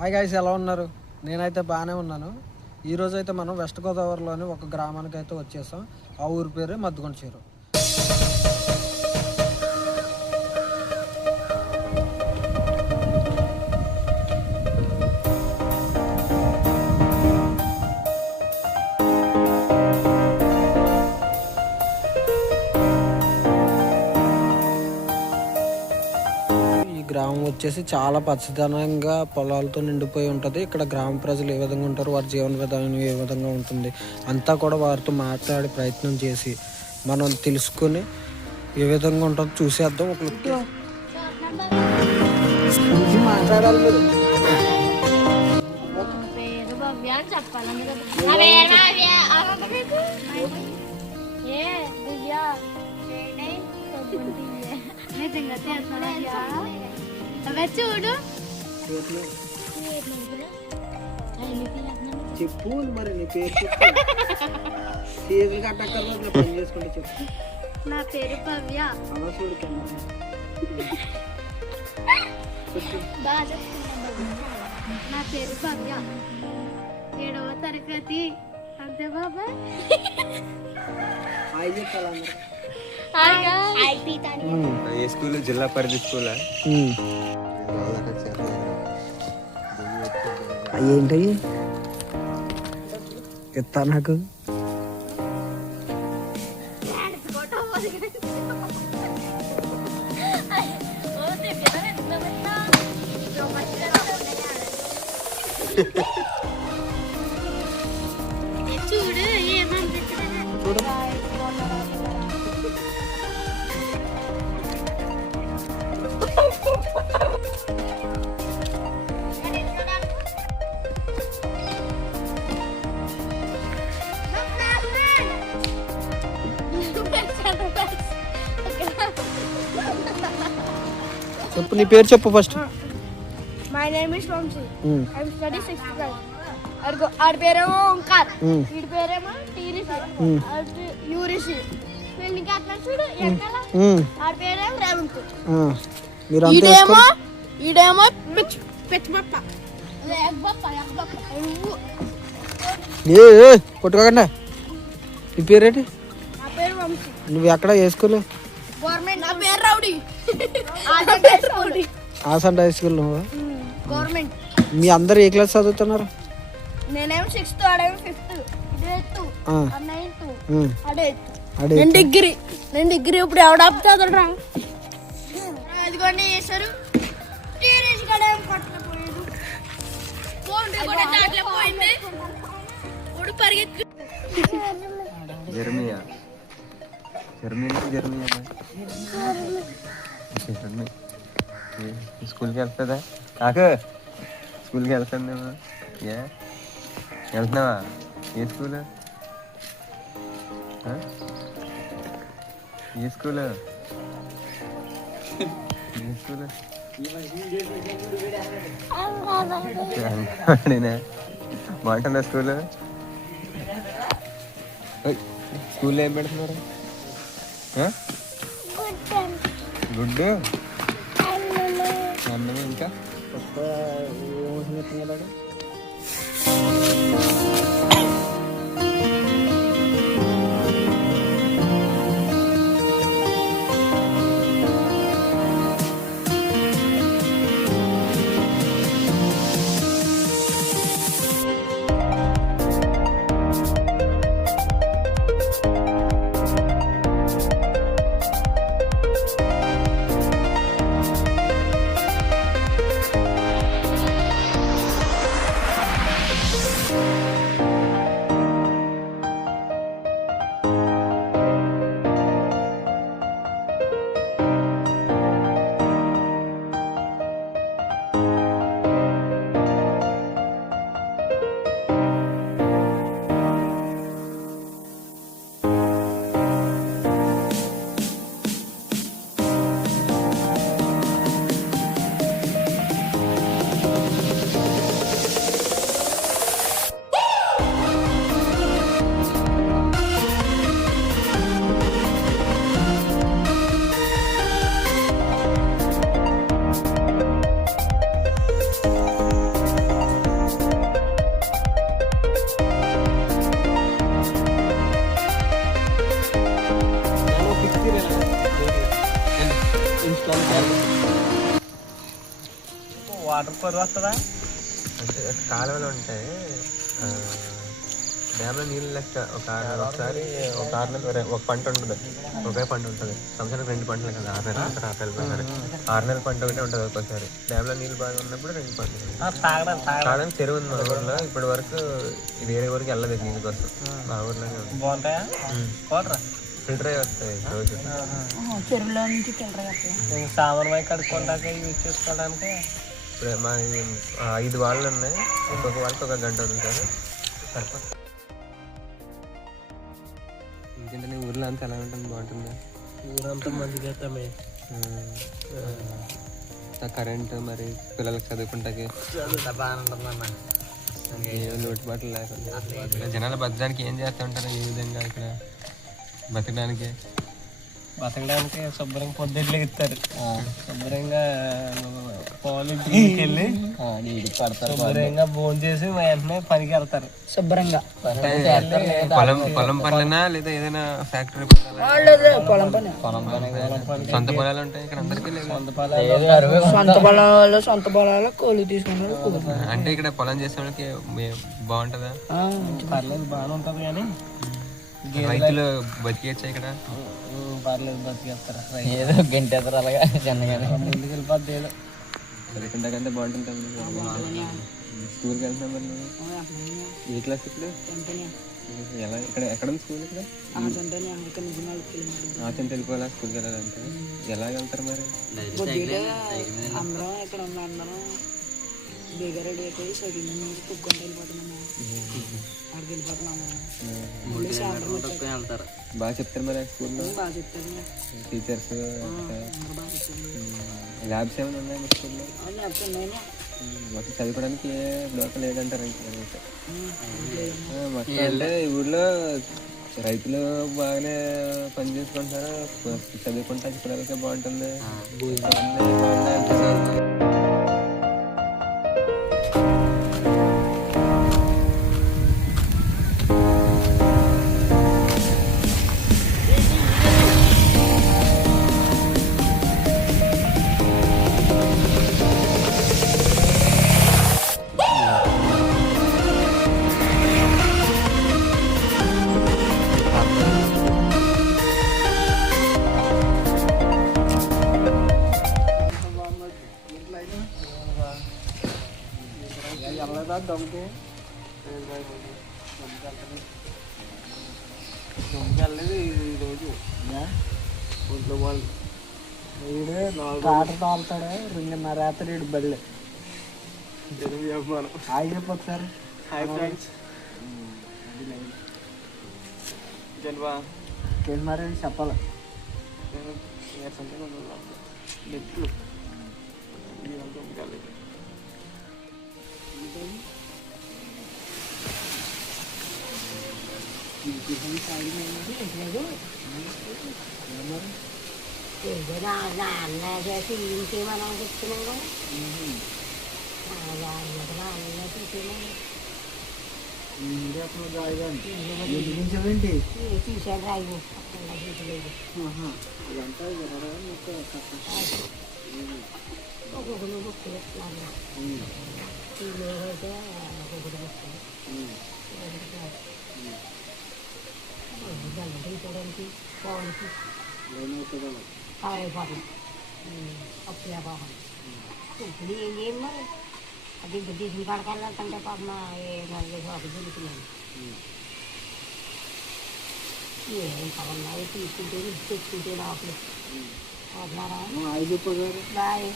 Hi guys, ఎలా ఉన్నారు? నేనైతే బాగానే ఉన్నాను. ఈరోజు అయితే మనం వెస్ట్ గోదావరిలోని ఒక గ్రామానికి అయితే వచ్చేసాం. ఆ ఊరి పేరు మద్దుగొండ చెరువు. గ్రామం వచ్చేసి చాలా పచ్చదనంగా పొలాలతో నిండిపోయి ఉంటుంది. ఇక్కడ గ్రామ ప్రజలు ఏ విధంగా ఉంటారు, వారి జీవన విధానం ఏ విధంగా ఉంటుంది అంతా కూడా వారితో మాట్లాడే ప్రయత్నం చేసి మనం తెలుసుకొని ఏ విధంగా ఉంటుందో చూసేద్దాం. ఒక మాట్లాడాలి. చూడు చెప్పు మరి నీ పేరు చేతులు కట్టక్కర్లేదు, పని చేసుకుంటే చెప్పు. నా పేరు భవ్య. అలా చూడు నా పేరు భవ్య, 7వ తరగతి. అంతే బాబా. ఏ స్కూల్? జిల్లా పరిధి స్కూలా? ఏంటి ఎత్తా నాకు చూడు ఏమంటే చూడు. చెప్పు, నీ పేరు చెప్పు first. My name is Vamsi. I'm studying 6th class. Our పేరేమో ఓంకార్, వీడి పేరేమో టీరిసి, యూరిసి. వీళ్ళకి అట్లా చూడు ఎక్కల. ఆడ పేరేమో రేవంత్. ఈడేమో పెచ్చపప్ప. కొట్టుకోకుండా. నీ పేరేంటి? నా పేరు వంశీ. నువ్వు ఎక్కడ ఏ స్కూల్? గవర్నమెంట్. నా పేరు రౌడీ. ఆసంట హై స్కూల్. నువ్వు గవర్నమెంట్. మీ అందరు ఏ క్లాస్ చదువుతున్నారు? నేనేమో 6th, ఆడేమో 5th, ఇదేత్తు, 9th, అడేత్తు. అడే నేను డిగ్రీ ఇప్పుడు ఎవడ ఆపుతాదరా. అదిగోండి చేశారు. టీరేష్ గడేమో పట్టలేకపోయాడు. ఫోన్ కూడా దాటలేకపోయింది. ఇప్పుడు పరిగెత్తు. జర్మియా స్కూల్కి వెళ్తుందా? కాకు స్కూల్కి వెళ్తాను. వెళ్తున్నావా? ఏ స్కూల్? ఏ స్కూల్? బాగుంటుందా స్కూల్? స్కూల్లో ఏం పెడుతున్నారు? గుడ్డు అన్నం. ఇంకా వాటర్ పరువు వస్తుందా? అంటే కాలువలు ఉంటాయి, డ్యామ్లో నీళ్ళు లెక్క ఒకసారి ఒక 6 నెలలు ఒక పంట ఉంటుంది, ఒకే పంట ఉంటుంది. సంవత్సరానికి 2 పంటలు కదా, 6 నెలలు 6 నెలలు 6 నెలల పంట ఒకటే ఉంటుంది ఒక్కోసారి. డ్యామ్లో నీళ్ళు బాగా ఉన్నప్పుడు 2 పంటలు. తాగడానికి చెరువు ఉంది మా ఊర్లో. ఇప్పటి వరకు వేరే ఊరికి వెళ్ళదు నీళ్ళ కోసం, మా ఊర్లోనే ఉంది. బాగుంటాయా? ఫిల్టర్ అయ్యి వస్తాయి రోజు. చెరువులో నుంచి ఫిల్టర్ సామాన్ పై కడుక్కోవడానికి యూజ్ చేసుకోవడానికి. ఇప్పుడు మా 5 వాళ్ళు ఉన్నాయి, ఒక్కొక్క వాళ్ళకి 1 గంట వదులుతారు, సరిపోతుంది. ఇంకేంటంటే ఊర్లో అంతా ఎలా ఉంటుంది, బాగుంటుంది. ఊరంతా మంచిగా కరెంటు మరి పిల్లలకి చదువుకుంటాకి లోటుబాట్లు లేకుండా జనాలు బతకడానికి ఏం చేస్తూ ఉంటారు, ఏ విధంగా ఇక్కడ బతకడానికి శుభ్రంగా పొద్దున్నే ఇస్తారు. శుభ్రంగా పాలు వెళ్ళి శుభ్రంగా భోజనం చేసి వెంటనే పనికి వెళ్తారు. శుభ్రంగా పొలం పనులనా లేదా ఏదైనా ఫ్యాక్టరీ సొంత పొలాలు ఉంటాయి ఇక్కడ అందరికీ. సొంత పొలాలు కోళ్ళు తీసుకున్నారు. అంటే ఇక్కడ పొలం చేసే వాళ్ళకి బాగుంటుందా? పర్లేదు, బాగానే ఉంటుంది. కానీ రైతులు బతికేచ్చా ఇక్కడ? పర్లేదు, బతికేస్తారు. ఏదో గంటేస్తారు అలాగా చిన్నగానే ముందుకు వెళ్ళిపోద్ది. ఏదో చదువుకుంటాకంటే బాగుంటుంది. స్కూల్కి వెళ్తున్నాం మరి నువ్వు? ఏ క్లాస్ ఇప్పుడు? ఎలా ఇక్కడ ఎక్కడ ఉంది స్కూల్? ఇక్కడ ఆచంట వెళ్ళిపోవాలా స్కూల్కి వెళ్ళాలంటే? ఎలా వెళ్తారు మరి? అందరం ఇక్కడ ఉన్న అందరం బేగా రెడీ అయిపోయి సైకిల్ నుంచి కుక్కుంటూ వెళ్ళిపోతున్నాము. అక్కడికి వెళ్ళిపోతున్నాము. వెళ్తారు. బాగా చెప్తారు మరి స్కూల్లో? బాగా చెప్తారు టీచర్స్. ల్యాబ్స్ ఏమైనా ఉన్నాయి మీ స్కూల్లో? మొత్తం చదువుకోవడానికి ఏ లోకం లేదంటారు ఇంకా. మొత్తం అంటే ఈ ఊళ్ళో రైతులు బాగానే పని చేసుకుంటారు, చదువుకుంటా పిల్లలకే బాగుంటుంది. దొంగకెళ్ళలేదు ఈరోజు. ఒంట్లో వాళ్ళు కాటర్ తాగుతాడు. 2:30 రాత్రి బళ్ళే. హాయ్ చెప్పు ఒకసారి. Hi friends. మరి చెప్పాలి. నెట్లు ఇంకేమన్నా చెప్తున్నాను. చూసాను రాయి ఒక్కొక్కరు బుక్ అయితే ఒక్కొక్కటి బుక్ తీసుకోవడానికి పోవడానికి అయిపోతుంది. అప్పుడే బాగుంది. ఇప్పుడు ఏం చేయం మరి. అది ఇంకా తీసుకుని పడకెళ్ళాలంటే పాప నలుగురు ఒక దొరుకుతున్నాను. ఏం కావాలి తీసుకుంటే తెచ్చుకుంటే లోపలి బాయ్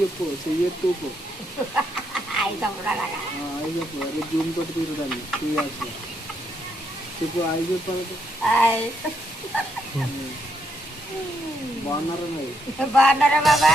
చెప్పు. చెయ్యొద్దు చెప్పు జూమ్ తోటి తీరుదాన్ని చెప్పు. ఆయి చెప్పాలి. బాగున్నారా బాబా?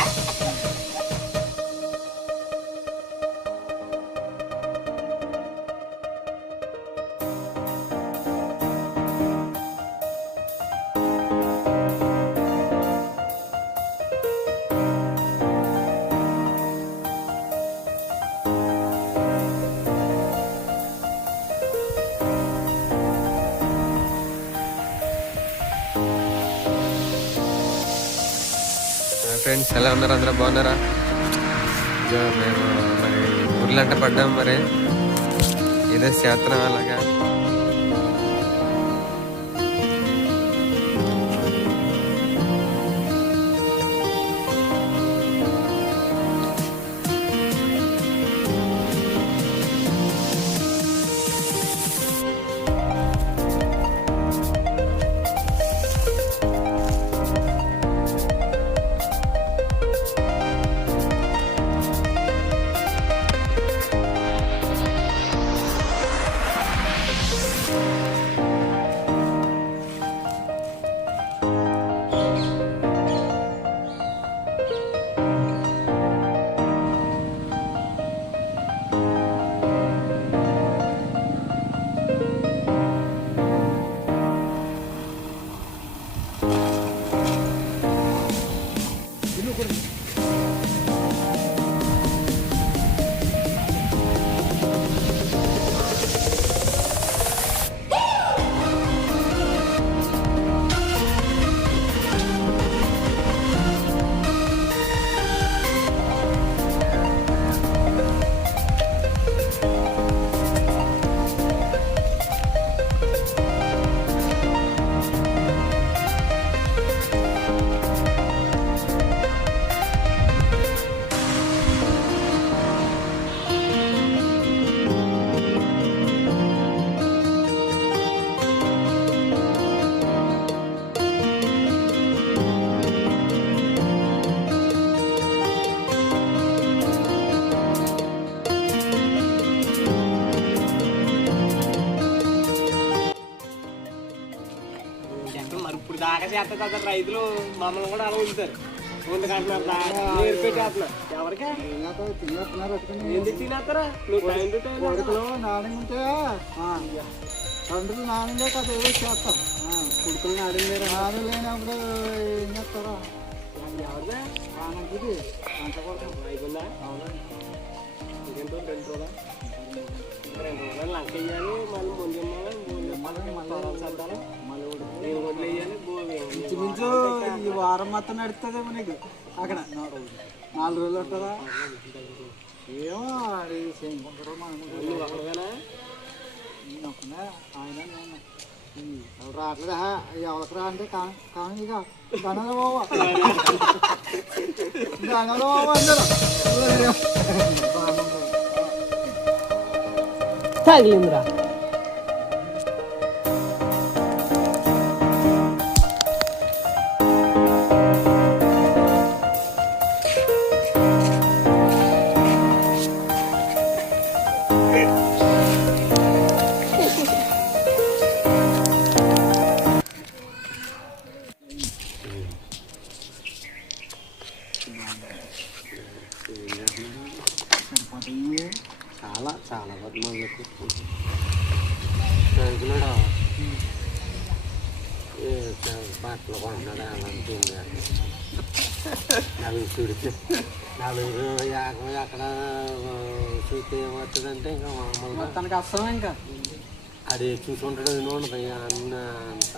ఫ్రెండ్స్ ఎలా ఉన్నారు? అందరూ బాగున్నారా? ఇదో మేము మరి ఊర్లంట పడ్డాం, మరి ఏదో చేస్తున్నాం అలాగా. మరి ఇప్పుడు దాకా చేస్తారు కదా రైతులు, మమ్మల్ని కూడా అలా ఉంచుతారు. ముందుకంటున్నారు పెట్టేస్తున్నారు. ఎవరికే ఎందుకు తినేస్తారా? నువ్వు నాడింటే తండ్రులు నాడిందే కదా ఏదో చేస్తారు. కొడుకులు నాడిందే నాడు లేనప్పుడు ఏం చేస్తారా? ఎవరిదా ఆనందిది అంత కూడా అయిపోయిందా? ఇంకెంతో 2 రోజులా? 2 రోజులు లంక వేయాలి, మళ్ళీ ముందు ఇంచుమించు ఈ వారం మొత్తం నడుస్తుందేమో నీకు అక్కడ 4 రోజులు ఉంటుందా? ఏమో అది చేసుకుంటారో ఒకవేనా ఆయన ఎవరు రావట్లేదా? ఎవరికి రా అంటే కానీ ఇక గణలో బాబా గణలో బాబా అందరూ తగిలిందిరా. చాలా చాలా బతుమాలకు బట్టలు కొంటున్నాడు అలాంటి నలుగురు చూడితే నలుగురు అక్కడ చూస్తే ఏమవుతుందంటే ఇంకా మామూలుగా తనకు అస్సలు ఇంకా అది చూసుకుంటాడు ఉండదు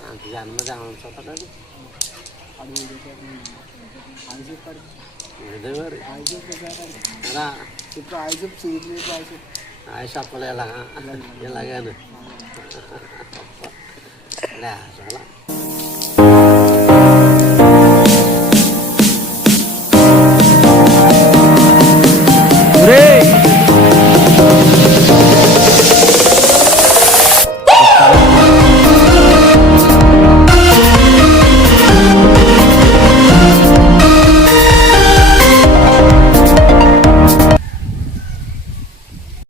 అంత జన్మది ఆలోచిస్తాడు అది అదే మరి ఇప్పుడు ఆయన చెప్పలే ఇలాగాను చాలా